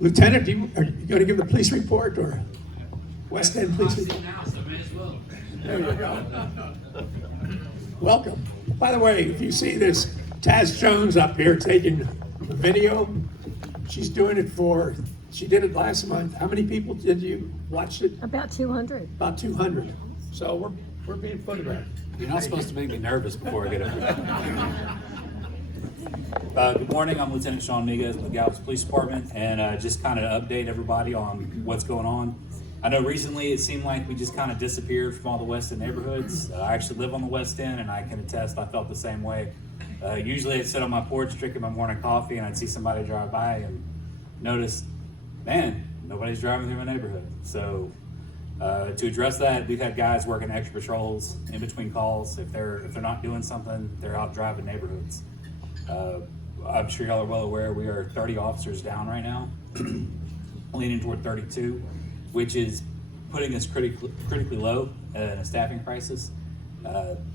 Lieutenant, are you going to give the police report or West End police report? Now, so may as well. There you go. Welcome. By the way, if you see this Taz Jones up here taking the video, she's doing it she did it last month. How many people did you watch it? About 200. About 200. So we're being photographed. You're not supposed to make me nervous before I get up here. Good morning, I'm Lieutenant Sean Miguez with the Galveston Police Department, and just kind of update everybody on what's going on. I know recently it seemed like we just kind of disappeared from all the West End neighborhoods. I actually live on the West End, and I can attest I felt the same way. Usually I'd sit on my porch drinking my morning coffee, and I'd see somebody drive by and notice, man, nobody's driving through my neighborhood. So to address that, we've had guys working extra patrols in between calls. If they're not doing something, they're out driving neighborhoods. I'm sure y'all are well aware we are 30 officers down right now, leaning toward 32, which is putting us critically low in a staffing crisis.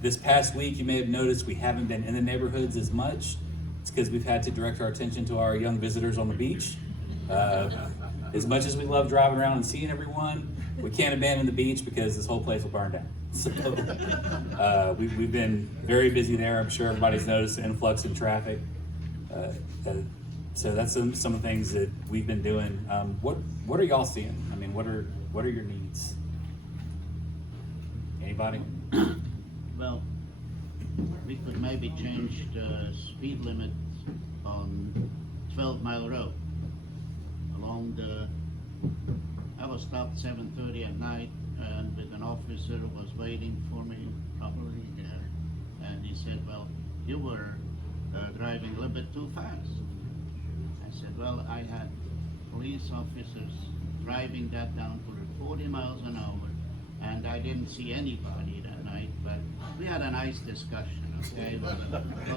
This past week, you may have noticed we haven't been in the neighborhoods as much. It's because we've had to direct our attention to our young visitors on the beach. As much as we love driving around and seeing everyone, we can't abandon the beach because this whole place will burn down. So we've been very busy there. I'm sure everybody's noticed the influx in traffic. So that's some of the things that we've been doing. What are y'all seeing? I mean, what are your needs? Anybody? Well, we could maybe change the speed limit on 12 Mile Road. I was stopped 7:30 at night, and with an officer who was waiting for me probably there, and he said, well, you were driving a little bit too fast. I said, well, I had police officers driving that down to 40 miles an hour, and I didn't see anybody that night, but we had a nice discussion, okay? Was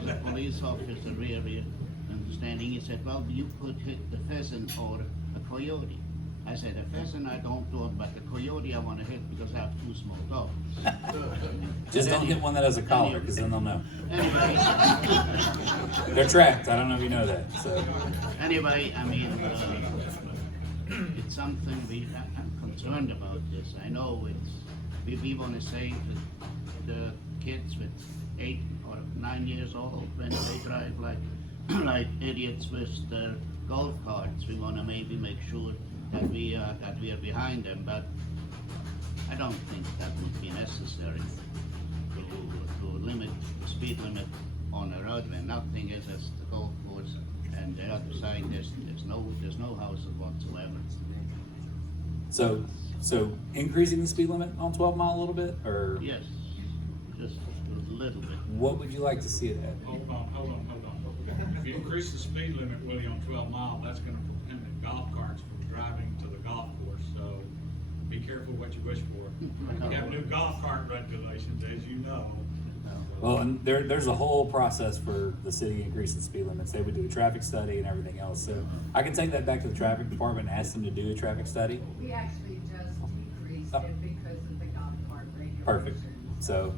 a police officer really understanding? He said, well, you could hit the pheasant or a coyote. I said, a pheasant I don't do it, but the coyote I want to hit because I have two small dogs. Just don't get one that has a collar, because then they'll know. Anyway, They're tracked. I don't know if you know that. So anyway, I mean, it's something I'm concerned about this. I know we want to say to the kids with 8 or 9 years old when they drive like idiots with their golf carts, we want to maybe make sure that we are behind them, but I don't think that would be necessary to limit the speed limit on a road when nothing is as the golf course, and the other side there's no houses whatsoever. So increasing the speed limit on 12 Mile a little bit, or Yes, just a little bit. what would you like to see it at? Hold on. If you increase the speed limit, Willie, on 12 Mile, that's gonna prohibit golf carts from driving to the golf course, so be careful what you wish for. We have new golf cart regulations, as you know. Well, and there's a whole process for the city increasing the speed limits. They would do a traffic study and everything else. So I can take that back to the traffic department and ask them to do a traffic study. We actually just decreased Oh. it because of the golf cart regulations. Perfect. So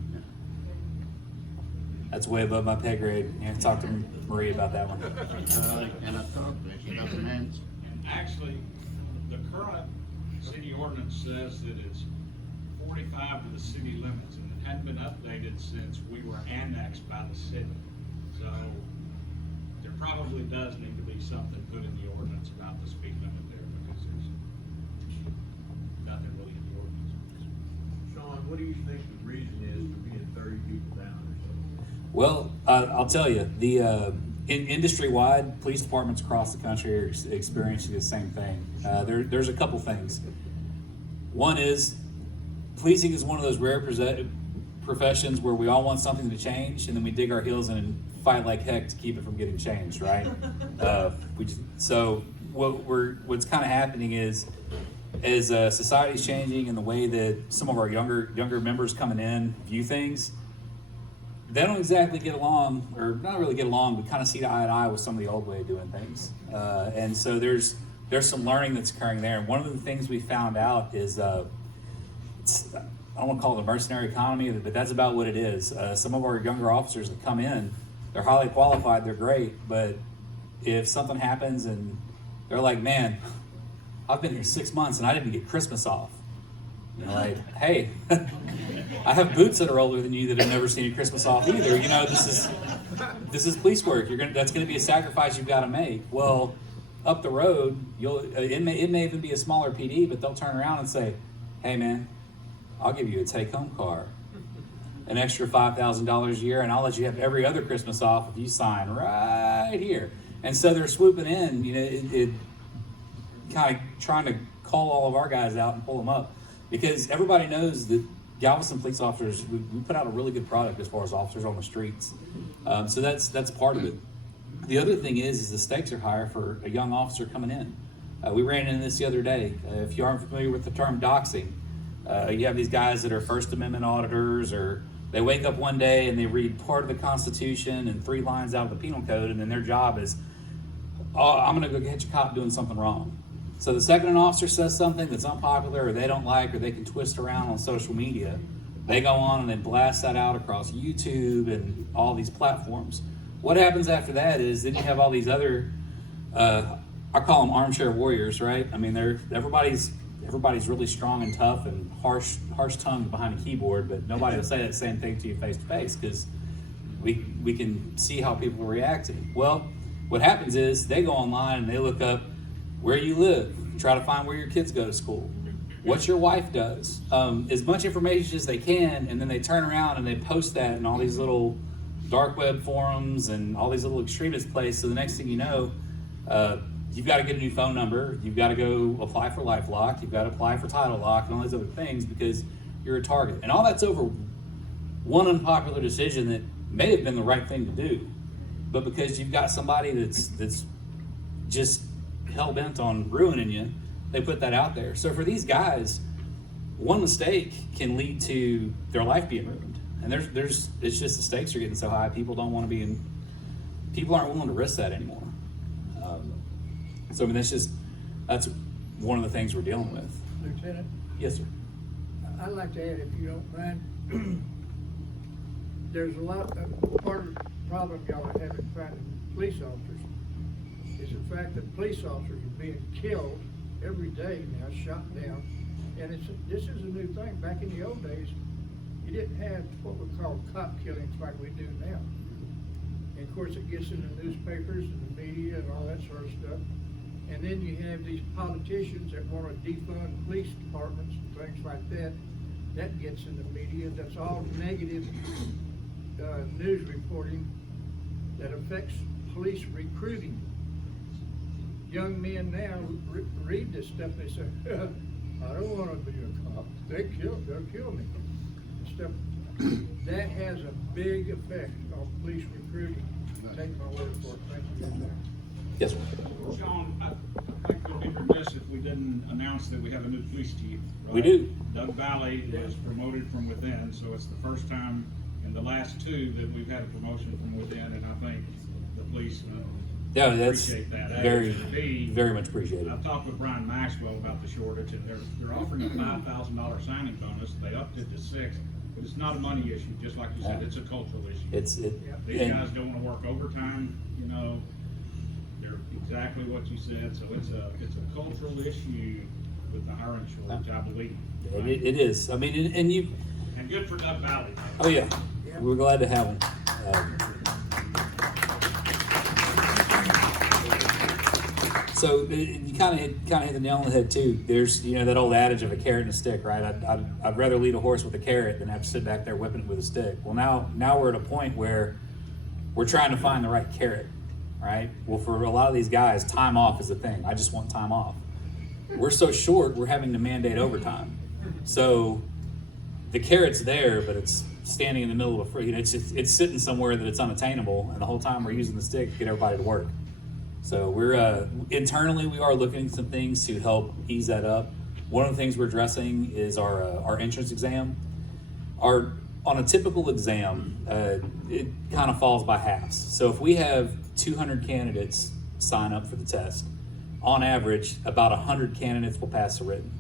that's way above my pay grade. You have to talk to Marie about that one. I cannot talk, she doesn't answer. And actually, the current city ordinance says that it's 45 to the city limits, and it hadn't been updated since we were annexed by the city. So there probably does need to be something put in the ordinance about the speed limit there, because there's nothing really in the ordinance. Sean, what do you think the reason is for being 30 people down or so? Well, I'll tell you, industry-wide, police departments across the country are experiencing the same thing. There's a couple things. One is, policing is one of those rare professions where we all want something to change, and then we dig our heels in and fight like heck to keep it from getting changed, right? So what's kind of happening is, as society's changing and the way that some of our younger members coming in view things, they don't exactly get along, or not really get along, but kind of see eye to eye with some of the old way of doing things. And so there's some learning that's occurring there. And one of the things we found out is, I don't want to call it a mercenary economy, but that's about what it is. Some of our younger officers that come in, they're highly qualified, they're great, but if something happens and they're like, man, I've been here 6 months and I didn't get Christmas off. You know, like, hey, I have boots that are older than you that have never seen a Christmas off either. You know, this is police work. That's gonna be a sacrifice you've got to make. Well, up the road, it may even be a smaller PD, but they'll turn around and say, hey man, I'll give you a take-home car, an extra $5,000 a year, and I'll let you have every other Christmas off if you sign right here. And so they're swooping in, you know, it kind of trying to call all of our guys out and pull them up, because everybody knows that Galveston police officers, we put out a really good product as far as officers on the streets. So that's part of it. The other thing is the stakes are higher for a young officer coming in. We ran into this the other day. If you aren't familiar with the term doxing, you have these guys that are First Amendment auditors, or they wake up one day and they read part of the Constitution and 3 lines out of the penal code, and then their job is, oh, I'm gonna go catch a cop doing something wrong. So the second an officer says something that's unpopular or they don't like, or they can twist around on social media, they go on and they blast that out across YouTube and all these platforms. What happens after that is then you have all these other, I call them armchair warriors, right? I mean, everybody's really strong and tough and harsh tongued behind a keyboard, but nobody will say that same thing to you face to face, because we can see how people are reacting. Well, what happens is they go online and they look up where you live, try to find where your kids go to school, what your wife does, as much information as they can, and then they turn around and they post that in all these little dark web forums and all these little extremist places. So the next thing you know, you've got to get a new phone number, you've got to go apply for LifeLock, you've got to apply for Title Lock and all these other things because you're a target. And all that's over one unpopular decision that may have been the right thing to do, but because you've got somebody that's just hell-bent on ruining you, they put that out there. So for these guys, one mistake can lead to their life being ruined. And it's just the stakes are getting so high, people don't want to be in, people aren't willing to risk that anymore. So I mean, that's one of the things we're dealing with. Lieutenant, Yes, sir. I'd like to add, if you don't mind, there's a lot of, part of the problem y'all are having finding police officers is the fact that police officers are being killed every day now, shot down. And this is a new thing. Back in the old days, you didn't have what we call cop killings like we do now. And of course, it gets in the newspapers and the media and all that sort of stuff. And then you have these politicians that want to defund police departments and things like that. That gets in the media. That's all negative news reporting that affects police recruiting. Young men now read this stuff. They say, "I don't want to be a cop. They'll kill me." And stuff that has a big effect on police recruiting. Take my word for it. Thank you. Yes, sir. Sean, I think we'd be remiss if we didn't announce that we have a new police chief. Right? We do. Doug Vale was promoted from within, so it's the first time in the last 2 that we've had a promotion from within, and I think the police Yeah, that's appreciate that. very much appreciated. I've talked with Brian Maxwell about the shortage, and they're offering a $5,000 signing bonus. They upped it to 6, but it's not a money issue. Just like you said, it's a cultural issue. These guys don't want to work overtime. You know, they're exactly what you said. So it's a cultural issue with the hiring shortage, I believe. Right? It is. I mean, And good for Doug Valley. oh yeah, we're glad to have him. So you kind of hit the nail on the head too. There's that old adage of a carrot and a stick, right? I'd rather lead a horse with a carrot than have to sit back there whipping it with a stick. Well, now we're at a point where we're trying to find the right carrot, right? Well, for a lot of these guys, time off is the thing. I just want time off. We're so short, we're having to mandate overtime. So the carrot's there, but it's standing in the middle of a it's sitting somewhere that it's unattainable, and the whole time we're using the stick to get everybody to work. So we're internally we are looking at some things to help ease that up. One of the things we're addressing is our entrance exam. On a typical exam, it kind of falls by halves. So if we have 200 candidates sign up for the test, on average, about 100 candidates will pass the written,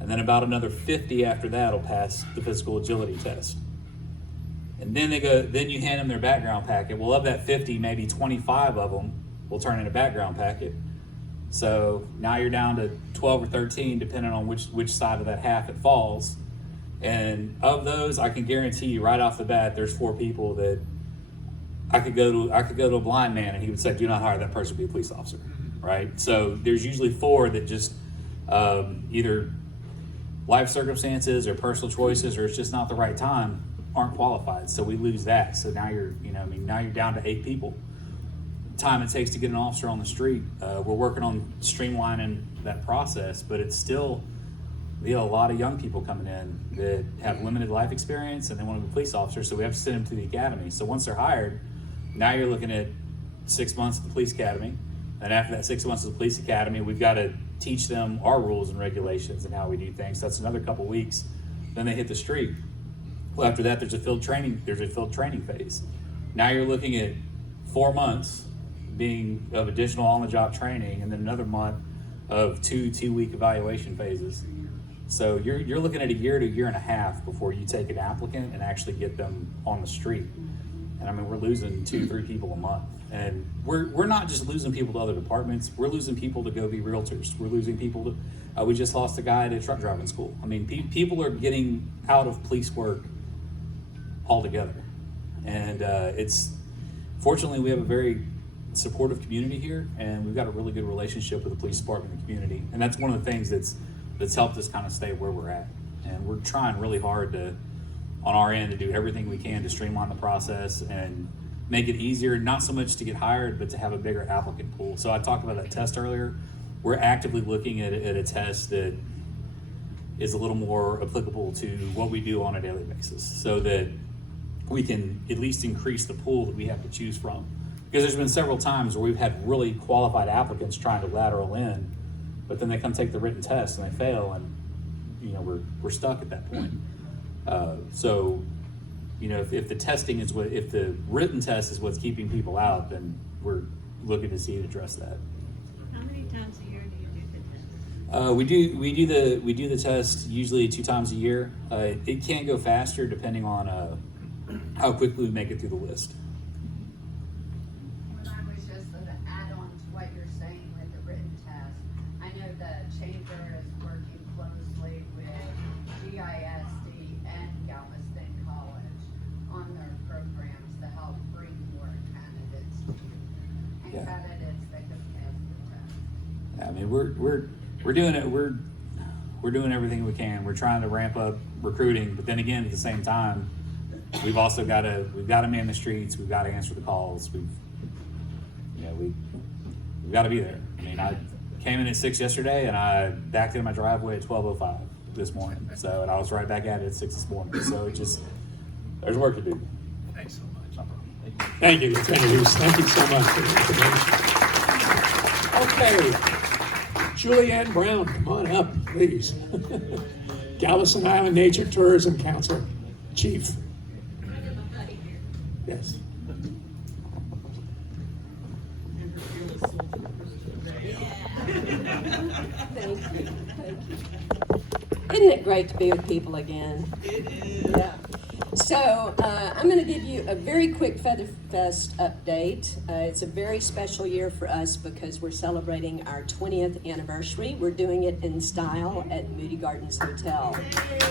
and then about another 50 after that will pass the physical agility test. And then then you hand them their background packet. Well, of that 50, maybe 25 of them will turn in a background packet. So now you're down to 12 or 13, depending on which side of that half it falls. And of those, I can guarantee you right off the bat, there's 4 people that I could go to a blind man and he would say, do not hire that person to be a police officer, right? So there's usually 4 that just either life circumstances or personal choices, or it's just not the right time, aren't qualified. So we lose that. So now now you're down to 8 people. Time it takes to get an officer on the street. We're working on streamlining that process, but it's still, we have a lot of young people coming in that have limited life experience and they want to be police officers, so we have to send them to the academy. So once they're hired, now you're looking at 6 months at the police academy, and after that 6 months at the police academy, we've got to teach them our rules and regulations and how we do things. That's another couple weeks. Then they hit the street. Well, after that, there's a field training phase. Now you're looking at 4 months being of additional on-the-job training, and then another month of two-week evaluation phases. So you're looking at a year to year and a half before you take an applicant and actually get them on the street. And I mean, we're losing 2-3 people a month. And we're not just losing people to other departments, we're losing people to go be realtors. We're losing people to, we just lost a guy to truck driving school. I mean, people are getting out of police work altogether. And fortunately, we have a very supportive community here, and we've got a really good relationship with the police department and the community. And that's one of the things that's helped us kind of stay where we're at. And we're trying really hard on our end to do everything we can to streamline the process and make it easier, not so much to get hired, but to have a bigger applicant pool. So I talked about that test earlier. We're actively looking at a test that is a little more applicable to what we do on a daily basis, so that we can at least increase the pool that we have to choose from. Because there's been several times where we've had really qualified applicants trying to lateral in, but then they come take the written test and they fail, and we're stuck at that point. So if the testing is if the written test is what's keeping people out, then we're looking to see to address that. How many times a year do you do the test? We do the test usually 2 times a year. It can go faster depending on how quickly we make it through the list. When I was just an add-on to what you're saying with the written test, I know the chamber is working closely with GISD and Galveston College on their programs to help bring more candidates to you, and Yeah. candidates that can pass the test. I mean, we're doing it. We're doing everything we can. We're trying to ramp up recruiting, but then again, at the same time, we've also got to man the streets. We've got to answer the calls. We've got to be there. I mean, I came in at 6 yesterday, and I backed into my driveway at 12:05 this morning. So, and I was right back at it at 6 this morning. So there's work to do. Thanks so much. Thank you, Lieutenant Hughes. Thank you so much for the information. Okay. Julianne Brown, come on up, please. Galveston Island Nature Tourism Council Chief. Yes. Thank you. Isn't it great to be with people again? It is. Yeah. So I'm going to give you a very quick Feather Fest update. It's a very special year for us because we're celebrating our 20th anniversary. We're doing it in style at Moody Gardens Hotel.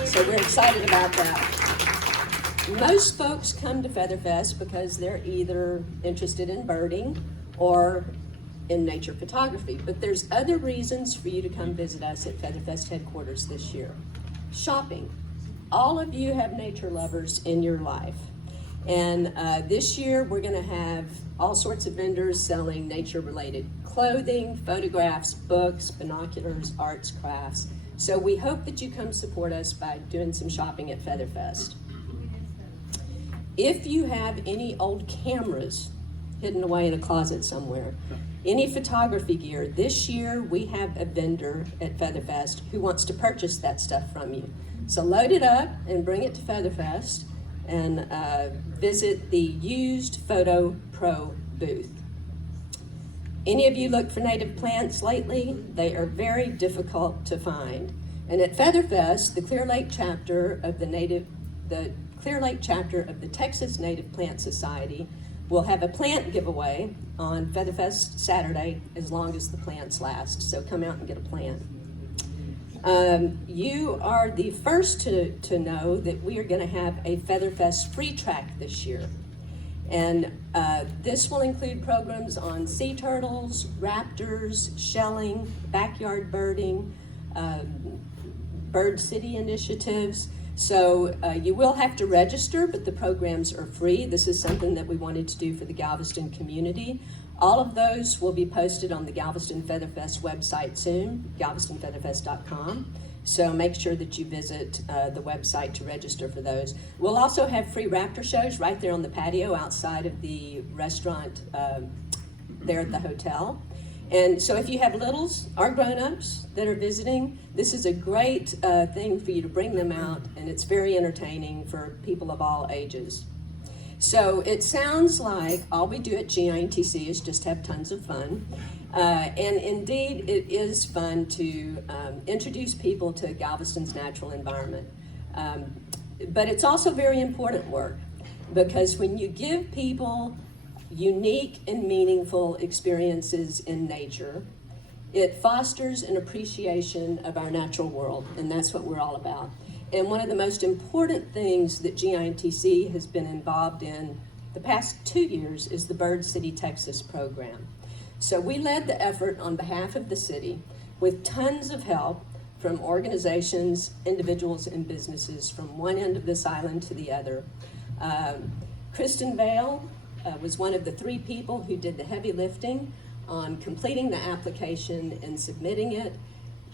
So we're excited about that. Most folks come to Feather Fest because they're either interested in birding or in nature photography, but there's other reasons for you to come visit us at Feather Fest headquarters this year. Shopping. All of you have nature lovers in your life, and this year we're going to have all sorts of vendors selling nature-related clothing, photographs, books, binoculars, arts, crafts. So we hope that you come support us by doing some shopping at Feather Fest. If you have any old cameras hidden away in a closet somewhere, any photography gear, this year we have a vendor at Feather Fest who wants to purchase that stuff from you. So load it up and bring it to Feather Fest and visit the Used Photo Pro booth. Any of you looked for native plants lately? They are very difficult to find. And at Feather Fest, the Clear Lake chapter of the Texas Native Plant Society We'll have a plant giveaway on Featherfest Saturday, as long as the plants last, so come out and get a plant. You are the first to know that we are gonna have a Featherfest free track this year. And this will include programs on sea turtles, raptors, shelling, backyard birding, bird city initiatives. So you will have to register, but the programs are free. This is something that we wanted to do for the Galveston community. All of those will be posted on the Galveston Featherfest website soon, galvestonfeatherfest.com. So make sure that you visit the website to register for those. We'll also have free raptor shows right there on the patio outside of the restaurant there at the hotel. And so if you have littles or grown-ups that are visiting, this is a great thing for you to bring them out, and it's very entertaining for people of all ages. So it sounds like all we do at GINTC is just have tons of fun. And indeed, it is fun to introduce people to Galveston's natural environment. But it's also very important work, because when you give people unique and meaningful experiences in nature, it fosters an appreciation of our natural world, and that's what we're all about. And one of the most important things that GINTC has been involved in the past 2 years is the Bird City Texas program. So we led the effort on behalf of the city with tons of help from organizations, individuals, and businesses from one end of this island to the other. Kristen Vale was one of the 3 people who did the heavy lifting on completing the application and submitting it.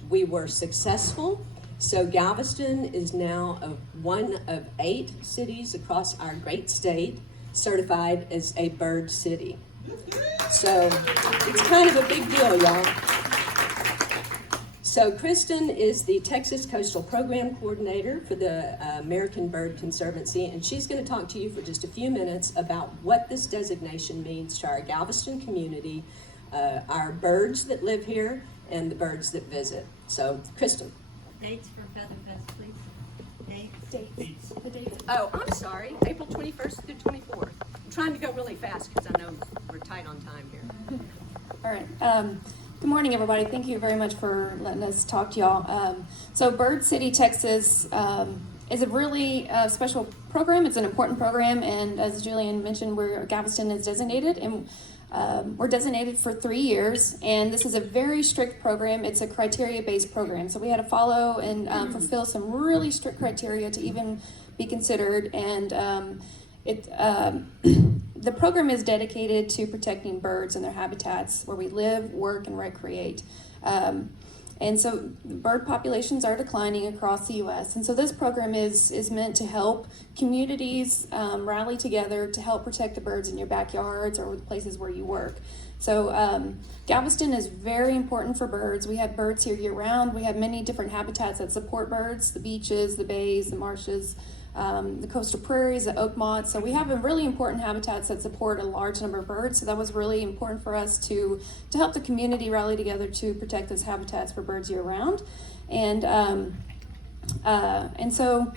We were successful. So Galveston is now one of 8 cities across our great state certified as a bird city. So it's kind of a big deal, y'all. So Kristen is the Texas Coastal Program Coordinator for the American Bird Conservancy, and she's going to talk to you for just a few minutes about what this designation means to our Galveston community, our birds that live here, and the birds that visit. So, Kristen. Dates for Featherfest, please. Dates. The date. Oh, I'm sorry, April 21st through 24th. I'm trying to go really fast because I know we're tight on time here. All right. Good morning, everybody. Thank you very much for letting us talk to y'all. So Bird City, Texas is a really special program. It's an important program, and as Julian mentioned, Galveston is designated, and we're designated for 3 years, and this is a very strict program. It's a criteria-based program, so we had to follow and fulfill some really strict criteria to even be considered, and the program is dedicated to protecting birds and their habitats where we live, work, and recreate. And so bird populations are declining across the U.S. And so this program is meant to help communities rally together to help protect the birds in your backyards or the places where you work. So Galveston is very important for birds. We have birds here year round. We have many different habitats that support birds, the beaches, the bays, the marshes, the coastal prairies, the oak moths. So we have a really important habitats that support a large number of birds. So that was really important for us to help the community rally together to protect those habitats for birds year round. And so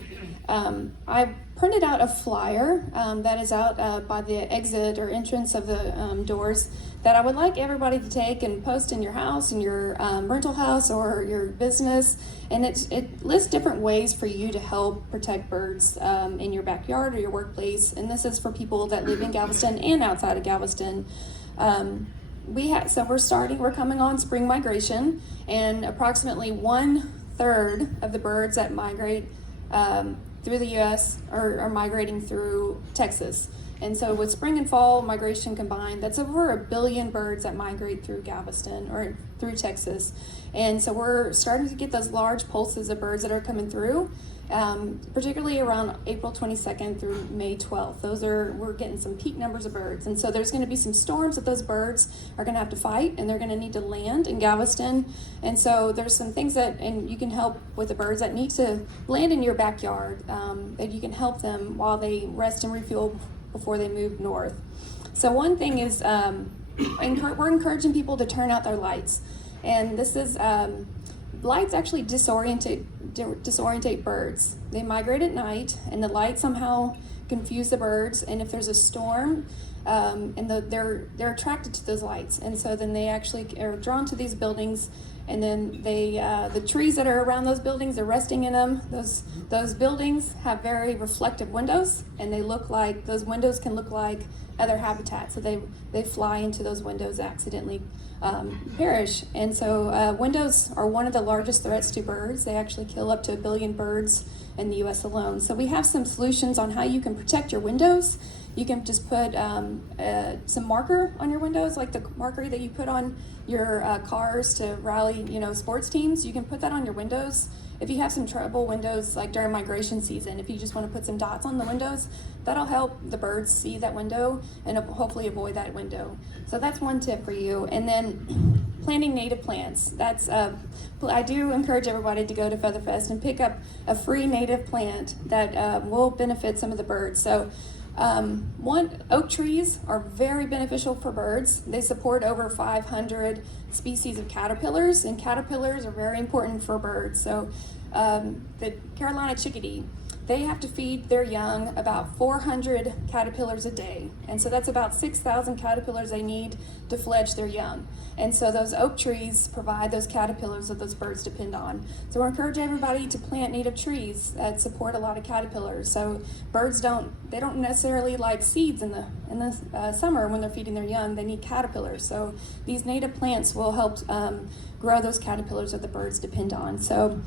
I printed out a flyer that is out by the exit or entrance of the doors that I would like everybody to take and post in your house, in your rental house or your business. And it lists different ways for you to help protect birds in your backyard or your workplace. And this is for people that live in Galveston and outside of Galveston. We're coming on spring migration, and approximately 1/3 of the birds that migrate through the U.S. are migrating through Texas. And so with spring and fall migration combined, that's over 1 billion birds that migrate through Galveston or through Texas. And so we're starting to get those large pulses of birds that are coming through, particularly around April 22nd through May 12th. We're getting some peak numbers of birds. And so there's going to be some storms that those birds are going to have to fight, and they're going to need to land in Galveston. And so there's some things and you can help with the birds that need to land in your backyard, that you can help them while they rest and refuel before they move north. So one thing is we're encouraging people to turn out their lights. And this is, lights actually disorientate birds. They migrate at night, and the light somehow confuse the birds, and if there's a storm, they're attracted to those lights, and so then they actually are drawn to these buildings, and then the trees that are around those buildings are resting in them. Those buildings have very reflective windows, and those windows can look like other habitats, so they fly into those windows, accidentally perish. And so windows are one of the largest threats to birds. They actually kill up to 1 billion birds in the US alone. So we have some solutions on how you can protect your windows. You can just put some marker on your windows, like the marker that you put on your cars to rally, sports teams. You can put that on your windows. If you have some trouble windows, like during migration season, if you just want to put some dots on the windows, that'll help the birds see that window and hopefully avoid that window. So that's one tip for you. And then planting native plants. I do encourage everybody to go to Featherfest and pick up a free native plant that will benefit some of the birds. So oak trees are very beneficial for birds. They support over 500 species of caterpillars, and caterpillars are very important for birds. So the Carolina chickadee, they have to feed their young about 400 caterpillars a day. And so that's about 6,000 caterpillars they need to fledge their young. And so those oak trees provide those caterpillars that those birds depend on. So we encourage everybody to plant native trees that support a lot of caterpillars. So birds don't necessarily like seeds in the summer when they're feeding their young. They need caterpillars. So these native plants will help grow those caterpillars that the birds depend on. So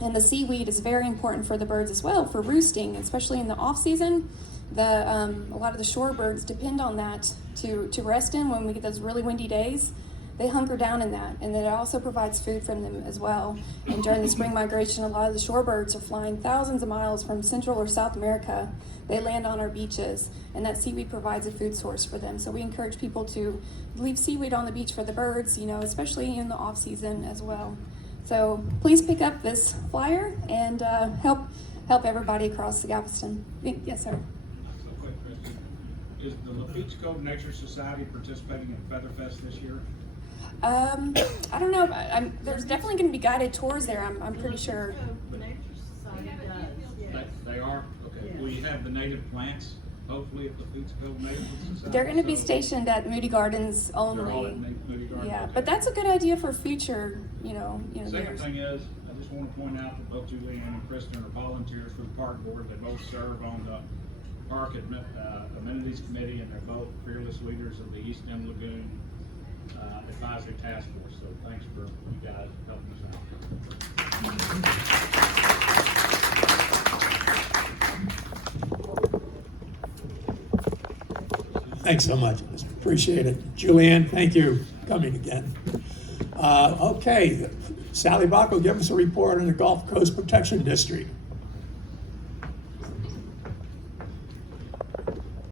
and the seaweed is very important for the birds as well, for roosting, especially in the off season. A lot of the shorebirds depend on that to rest in when we get those really windy days. They hunker down in that, and then it also provides food from them as well. And during the spring migration, a lot of the shorebirds are flying thousands of miles from Central or South America. They land on our beaches, and that seaweed provides a food source for them. So we encourage people to leave seaweed on the beach for the birds, especially in the off season as well. So please pick up this flyer and help everybody across the Galveston. Yes, sir. So quick, Kristen, is the Lafitte Cove Nature Society participating in Featherfest this year? I don't know. There's definitely going to be guided tours there. I'm pretty sure. They are? Okay. Will you have the native plants, hopefully, at the Lafitte Cove Nature Society? They're going to be stationed at Moody Gardens only. They're all at Moody Gardens? Yeah, Okay. but that's a good idea for future, Second years. thing is, I just want to point out that both Julianne and Kristen are volunteers for the park board. They both serve on the park amenities committee, and they're both fearless leaders of the East End Lagoon advisory task force. So thanks for you guys helping us out. Thanks so much. Appreciate it. Julianne, thank you for coming again. Okay, Sally Bach will give us a report on the Gulf Coast Protection District.